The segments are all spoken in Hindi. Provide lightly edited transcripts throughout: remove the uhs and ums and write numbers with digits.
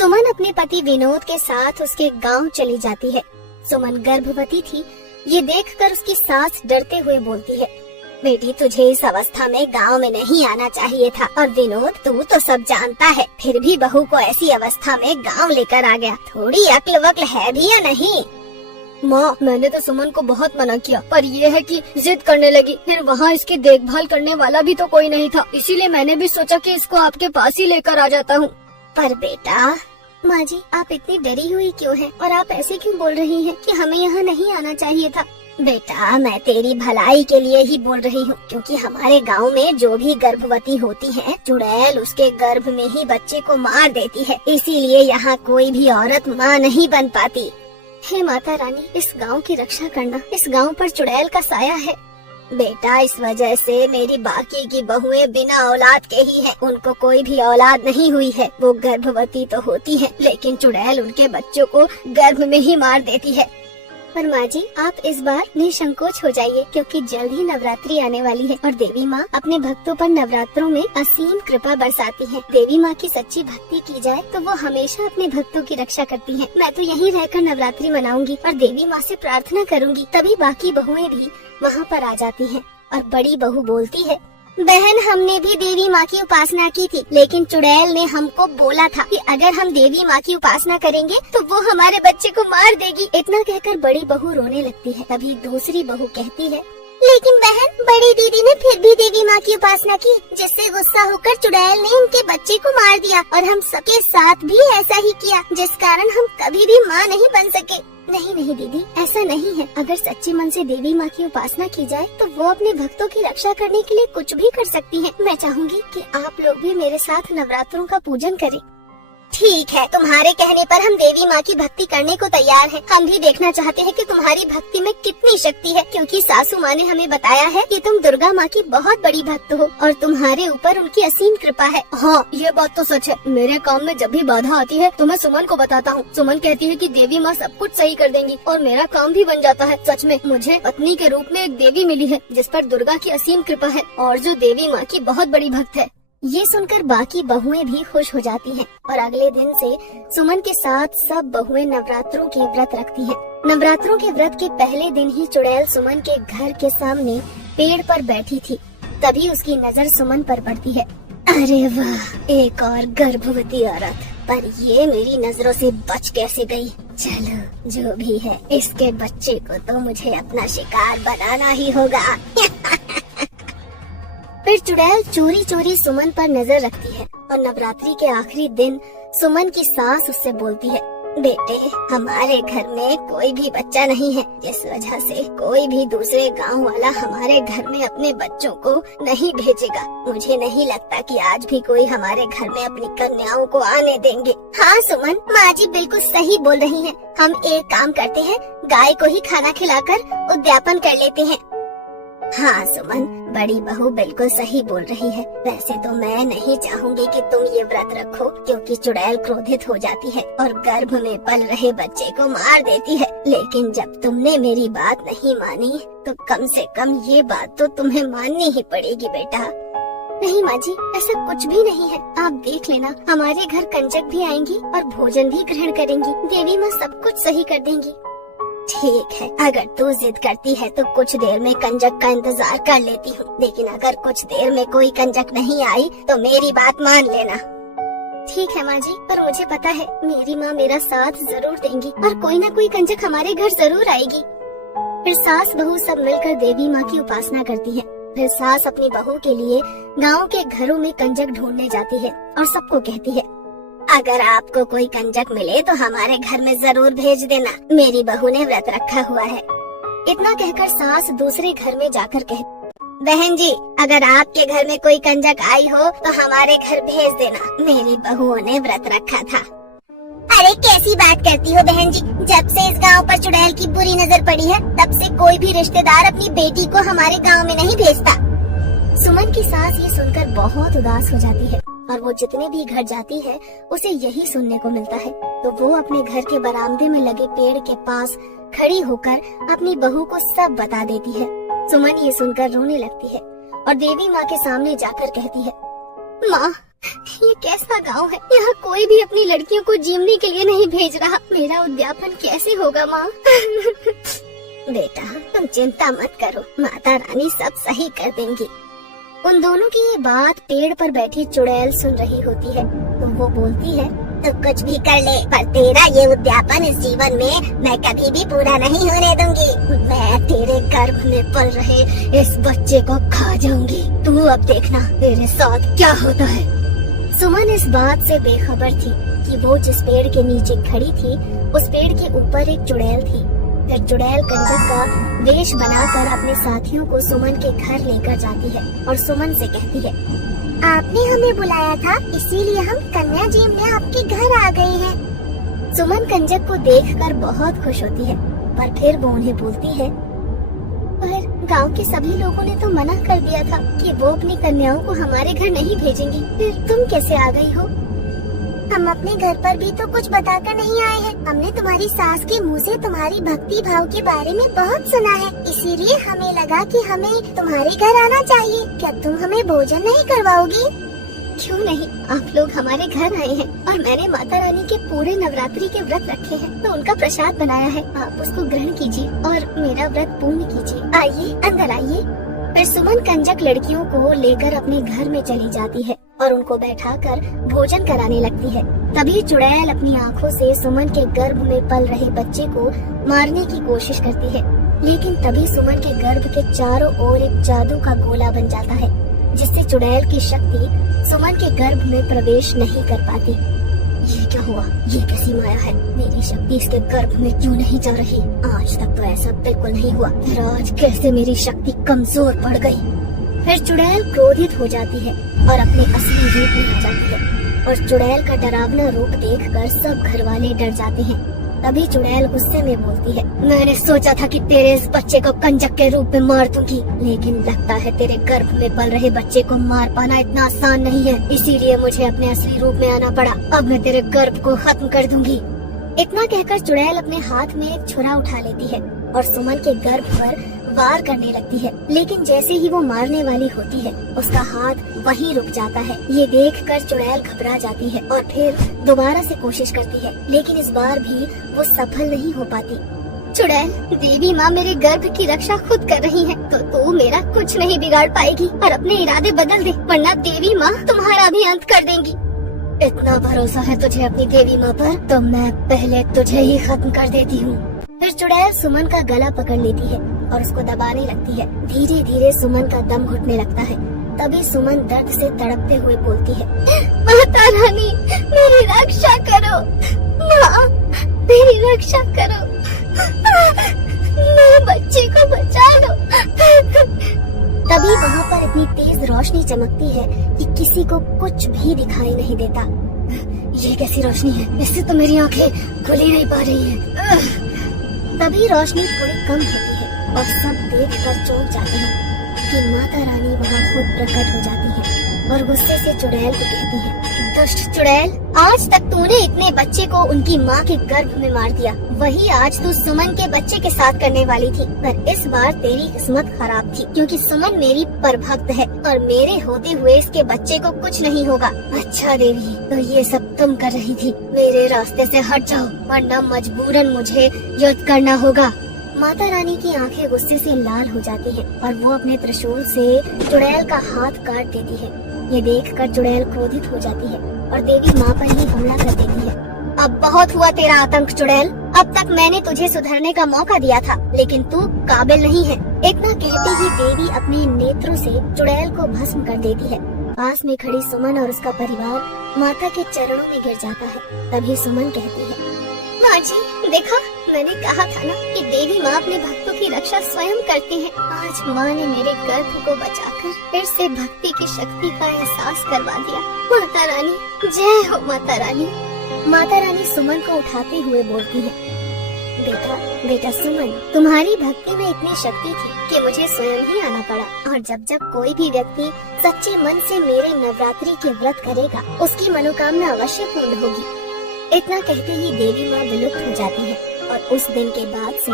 सुमन अपने पति विनोद के साथ उसके गांव चली जाती है। सुमन गर्भवती थी। ये देखकर उसकी सास डरते हुए बोलती है, बेटी तुझे इस अवस्था में गांव में नहीं आना चाहिए था। और विनोद तू तो सब जानता है, फिर भी बहू को ऐसी अवस्था में गांव लेकर आ गया। थोड़ी अक्ल वक्ल है भी या नहीं? माँ, मैंने तो सुमन को बहुत मना किया, पर ये है कि जिद करने लगी। फिर वहाँ इसकी देखभाल करने वाला भी तो कोई नहीं था, इसीलिए मैंने भी सोचा कि इसको आपके पास ही लेकर आ जाता हूँ। पर बेटा। माँ जी, आप इतनी डरी हुई क्यों हैं? और आप ऐसे क्यों बोल रही हैं कि हमें यहाँ नहीं आना चाहिए था? बेटा, मैं तेरी भलाई के लिए ही बोल रही हूँ, क्योंकि हमारे गांव में जो भी गर्भवती होती है, चुड़ैल उसके गर्भ में ही बच्चे को मार देती है। इसीलिए यहाँ कोई भी औरत माँ नहीं बन पाती। हे माता रानी, इस गांव की रक्षा करना। इस गांव पर चुड़ैल का साया है। बेटा, इस वजह से मेरी बाकी की बहुएं बिना औलाद के ही हैं। उनको कोई भी औलाद नहीं हुई है। वो गर्भवती तो होती है, लेकिन चुड़ैल उनके बच्चों को गर्भ में ही मार देती है। पर माँ जी, आप इस बार निसंकोच हो जाइए, क्योंकि जल्द ही नवरात्रि आने वाली है और देवी माँ अपने भक्तों पर नवरात्रों में असीम कृपा बरसाती है। देवी माँ की सच्ची भक्ति की जाए तो वो हमेशा अपने भक्तों की रक्षा करती है। मैं तो यहीं रहकर नवरात्रि मनाऊंगी और देवी माँ से प्रार्थना करूंगी, तभी बाकी बहुएं भी वहाँ पर आ जाती हैं। और बड़ी बहू बोलती है, बहन, हमने भी देवी माँ की उपासना की थी, लेकिन चुड़ैल ने हमको बोला था कि अगर हम देवी माँ की उपासना करेंगे तो वो हमारे बच्चे को मार देगी। इतना कहकर बड़ी बहू रोने लगती है। तभी दूसरी बहू कहती है, लेकिन बहन, बड़ी दीदी ने फिर भी देवी माँ की उपासना की, जिससे गुस्सा होकर चुड़ैल ने उनके बच्चे को मार दिया। और हम सबके साथ भी ऐसा ही किया, जिस कारण हम कभी भी माँ नहीं बन सके। नहीं नहीं दीदी, ऐसा नहीं है। अगर सच्चे मन से देवी माँ की उपासना की जाए तो वो अपने भक्तों की रक्षा करने के लिए कुछ भी कर सकती है। मैं चाहूँगी कि आप लोग भी मेरे साथ नवरात्रों का पूजन करें। ठीक है, तुम्हारे कहने पर हम देवी माँ की भक्ति करने को तैयार हैं। हम भी देखना चाहते हैं कि तुम्हारी भक्ति में कितनी शक्ति है, क्योंकि सासू माँ ने हमें बताया है कि तुम दुर्गा माँ की बहुत बड़ी भक्त हो और तुम्हारे ऊपर उनकी असीम कृपा है। हाँ, ये बात तो सच है। मेरे काम में जब भी बाधा आती है तो मैं सुमन को बताता हूँ। सुमन कहती है कि देवी माँ सब कुछ सही कर देंगी और मेरा काम भी बन जाता है। सच में मुझे पत्नी के रूप में एक देवी मिली है, जिस पर दुर्गा की असीम कृपा है और जो देवी माँ की बहुत बड़ी भक्त है। ये सुनकर बाकी बहुएं भी खुश हो जाती हैं और अगले दिन से सुमन के साथ सब बहुएं नवरात्रों के व्रत रखती हैं। नवरात्रों के व्रत के पहले दिन ही चुड़ैल सुमन के घर के सामने पेड़ पर बैठी थी। तभी उसकी नजर सुमन पर पड़ती है। अरे वाह, एक और गर्भवती औरत। पर ये मेरी नजरों से बच कैसे गई? चलो, जो भी है, इसके बच्चे को तो मुझे अपना शिकार बनाना ही होगा। फिर चुड़ैल चोरी चोरी सुमन पर नजर रखती है और नवरात्रि के आखिरी दिन सुमन की सास उससे बोलती है, बेटे, हमारे घर में कोई भी बच्चा नहीं है, जिस वजह से कोई भी दूसरे गांव वाला हमारे घर में अपने बच्चों को नहीं भेजेगा। मुझे नहीं लगता कि आज भी कोई हमारे घर में अपनी कन्याओं को आने देंगे। हाँ सुमन, माँ जी बिल्कुल सही बोल रही हैं। हम एक काम करते हैं, गाय को ही खाना खिलाकर उद्यापन कर लेते हैं। हाँ सुमन, बड़ी बहू बिल्कुल सही बोल रही है। वैसे तो मैं नहीं चाहूँगी कि तुम ये व्रत रखो, क्योंकि चुड़ैल क्रोधित हो जाती है और गर्भ में पल रहे बच्चे को मार देती है। लेकिन जब तुमने मेरी बात नहीं मानी तो कम से कम ये बात तो तुम्हें माननी ही पड़ेगी बेटा। नहीं माँ जी, ऐसा कुछ भी नहीं है। आप देख लेना, हमारे घर कंजक भी आएंगी और भोजन भी ग्रहण करेंगी। देवी माँ सब कुछ सही कर देंगी। ठीक है, अगर तू जिद करती है तो कुछ देर में कंजक का इंतजार कर लेती हूँ, लेकिन अगर कुछ देर में कोई कंजक नहीं आई तो मेरी बात मान लेना। ठीक है माँ जी, पर मुझे पता है मेरी माँ मेरा साथ जरूर देंगी और कोई न कोई कंजक हमारे घर जरूर आएगी। फिर सास बहू सब मिलकर देवी माँ की उपासना करती है। फिर सास अपनी बहू के लिए गाँव के घरों में कंजक ढूंढने जाती है और सबको कहती है, अगर आपको कोई कंजक मिले तो हमारे घर में जरूर भेज देना, मेरी बहू ने व्रत रखा हुआ है। इतना कहकर सास दूसरे घर में जाकर कहती, बहन जी, अगर आपके घर में कोई कंजक आई हो तो हमारे घर भेज देना, मेरी बहुओं ने व्रत रखा था। अरे कैसी बात करती हो बहन जी, जब से इस गांव पर चुड़ैल की बुरी नजर पड़ी है तब से कोई भी रिश्तेदार अपनी बेटी को हमारे गांव में नहीं भेजता। सुमन की सास ये सुनकर बहुत उदास हो जाती है और वो जितने भी घर जाती है उसे यही सुनने को मिलता है। तो वो अपने घर के बरामदे में लगे पेड़ के पास खड़ी होकर अपनी बहू को सब बता देती है। सुमन ये सुनकर रोने लगती है और देवी माँ के सामने जाकर कहती है, माँ, ये कैसा गांव है? यहाँ कोई भी अपनी लड़कियों को जीवने के लिए नहीं भेज रहा। मेरा उद्यापन कैसे होगा माँ? बेटा तुम चिंता मत करो, माता रानी सब सही कर देंगी। उन दोनों की ये बात पेड़ पर बैठी चुड़ैल सुन रही होती है तो वो बोलती है, तो कुछ भी कर ले, पर तेरा ये उद्यापन इस जीवन में मैं कभी भी पूरा नहीं होने दूंगी। मैं तेरे गर्भ में पल रहे इस बच्चे को खा जाऊंगी। तू अब देखना तेरे साथ क्या होता है। सुमन इस बात से बेखबर थी कि वो जिस पेड़ के नीचे खड़ी थी उस पेड़ के ऊपर एक चुड़ैल थी। फिर चुड़ैल कंजक का वेश बनाकर अपने साथियों को सुमन के घर लेकर जाती है और सुमन से कहती है, आपने हमें बुलाया था, इसीलिए हम कन्या जीवने आपके घर आ गए हैं। सुमन कंजक को देखकर बहुत खुश होती है, पर फिर वो उन्हें बोलती है, पर गांव के सभी लोगों ने तो मना कर दिया था कि वो अपनी कन्याओं को हमारे घर नहीं भेजेंगी, फिर तुम कैसे आ गई हो? हम अपने घर पर भी तो कुछ बताकर नहीं आए हैं। हमने तुम्हारी सास के मुंह से तुम्हारी भक्ति भाव के बारे में बहुत सुना है, इसीलिए हमें लगा कि हमें तुम्हारे घर आना चाहिए। क्या तुम हमें भोजन नहीं करवाओगी? क्यों नहीं, आप लोग हमारे घर आए हैं और मैंने माता रानी के पूरे नवरात्रि के व्रत रखे हैं तो उनका प्रसाद बनाया है, आप उसको ग्रहण कीजिए और मेरा व्रत पूर्ण कीजिए। आइए अंदर आइए। फिर सुमन कंजक लड़कियों को लेकर अपने घर में चली जाती है और उनको बैठाकर भोजन कराने लगती है। तभी चुड़ैल अपनी आँखों से सुमन के गर्भ में पल रहे बच्चे को मारने की कोशिश करती है, लेकिन तभी सुमन के गर्भ के चारों ओर एक जादू का गोला बन जाता है, जिससे चुड़ैल की शक्ति सुमन के गर्भ में प्रवेश नहीं कर पाती। ये क्या हुआ? ये कैसी माया है? मेरी शक्ति इसके गर्भ में क्यों नहीं जा रही? आज तक तो ऐसा बिल्कुल नहीं हुआ, फिर आज कैसे मेरी शक्ति कमजोर पड़ गई? फिर चुड़ैल क्रोधित हो जाती है और अपने असली रूप में आ जाती है और चुड़ैल का डरावना रूप देखकर सब घर वाले डर जाते हैं। तभी चुड़ैल गुस्से में बोलती है, मैंने सोचा था कि तेरे इस बच्चे को कंजक के रूप में मार दूंगी, लेकिन लगता है तेरे गर्भ में पल रहे बच्चे को मार पाना इतना आसान नहीं है, इसीलिए मुझे अपने असली रूप में आना पड़ा। अब मैं तेरे गर्भ को खत्म कर दूंगी। इतना कहकर चुड़ैल अपने हाथ में एक छुरा उठा लेती है और सुमन के गर्भ पर वार करने लगती है, लेकिन जैसे ही वो मारने वाली होती है उसका हाथ वहीं रुक जाता है। ये देखकर चुड़ैल घबरा जाती है और फिर दोबारा से कोशिश करती है, लेकिन इस बार भी वो सफल नहीं हो पाती। चुड़ैल, देवी माँ मेरे गर्भ की रक्षा खुद कर रही है, तो तू मेरा कुछ नहीं बिगाड़ पाएगी और अपने इरादे बदल दे, वरना देवी माँ तुम्हारा भी अंत कर देंगी। इतना भरोसा है तुझे अपनी देवी माँ पर, तो मैं पहले तुझे ही खत्म कर देती हूँ। फिर चुड़ैल सुमन का गला पकड़ लेती है और उसको दबाने लगती है। धीरे धीरे सुमन का दम घुटने लगता है। तभी सुमन दर्द से तड़पते हुए बोलती है, माता रानी मेरी रक्षा करो, माँ मेरी रक्षा करो, मेरे बच्चे को बचा लो। तभी वहाँ पर इतनी तेज रोशनी चमकती है कि किसी को कुछ भी दिखाई नहीं देता। ये कैसी रोशनी है? इससे तो मेरी आंखें खुल ही नहीं पा रही है। तभी रोशनी थोड़ी कम होती है और सब देखकर चौंक जाते हैं कि माता रानी वहाँ खुद प्रकट हो जाती है और गुस्से से चुड़ैल को कहती है, दुष्ट चुड़ैल, आज तक तूने इतने बच्चे को उनकी माँ के गर्भ में मार दिया, वही आज तू सुमन के बच्चे के साथ करने वाली थी, पर इस बार तेरी किस्मत खराब थी क्योंकि सुमन मेरी परभक्त है और मेरे होते हुए इसके बच्चे को कुछ नहीं होगा। अच्छा देवी, तो ये सब तुम कर रही थी, मेरे रास्ते से हट जाओ वरना मजबूरन मुझे युद्ध करना होगा। माता रानी की आंखें गुस्से से लाल हो जाती हैं और वो अपने त्रिशूल से चुड़ैल का हाथ काट देती है। ये देखकर चुड़ैल क्रोधित हो जाती है और देवी माँ पर ही हमला कर देती है। अब बहुत हुआ तेरा आतंक चुड़ैल, अब तक मैंने तुझे सुधरने का मौका दिया था, लेकिन तू काबिल नहीं है। इतना कहते ही देवी अपने नेत्रों से चुड़ैल को भस्म कर देती है। पास में खड़ी सुमन और उसका परिवार माता के चरणों में गिर जाता है। तभी सुमन कहती है, माँ जी देखा, मैंने कहा था ना कि देवी माँ अपने भक्तों की रक्षा स्वयं करती है। आज माँ ने मेरे गर्भ को बचाकर फिर से भक्ति की शक्ति का एहसास करवा दिया। माता रानी, जय हो माता रानी। माता रानी सुमन को उठाते हुए बोलती है, बेटा सुमन, तुम्हारी भक्ति में इतनी शक्ति थी कि मुझे स्वयं ही आना पड़ा, और जब जब कोई भी व्यक्ति सच्चे मन से मेरे नवरात्रि के व्रत करेगा उसकी मनोकामना अवश्य पूर्ण होगी। इतना कहते ही देवी माँ विलुप्त हो जाती है और उस दिन के बाद से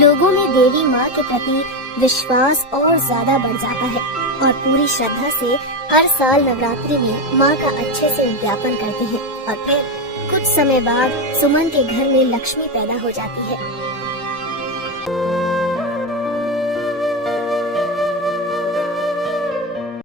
लोगों में देवी माँ के प्रति विश्वास और ज्यादा बढ़ जाता है और पूरी श्रद्धा से हर साल नवरात्रि में माँ का अच्छे से उद्यापन करते हैं। और फिर कुछ समय बाद सुमन के घर में लक्ष्मी पैदा हो जाती है।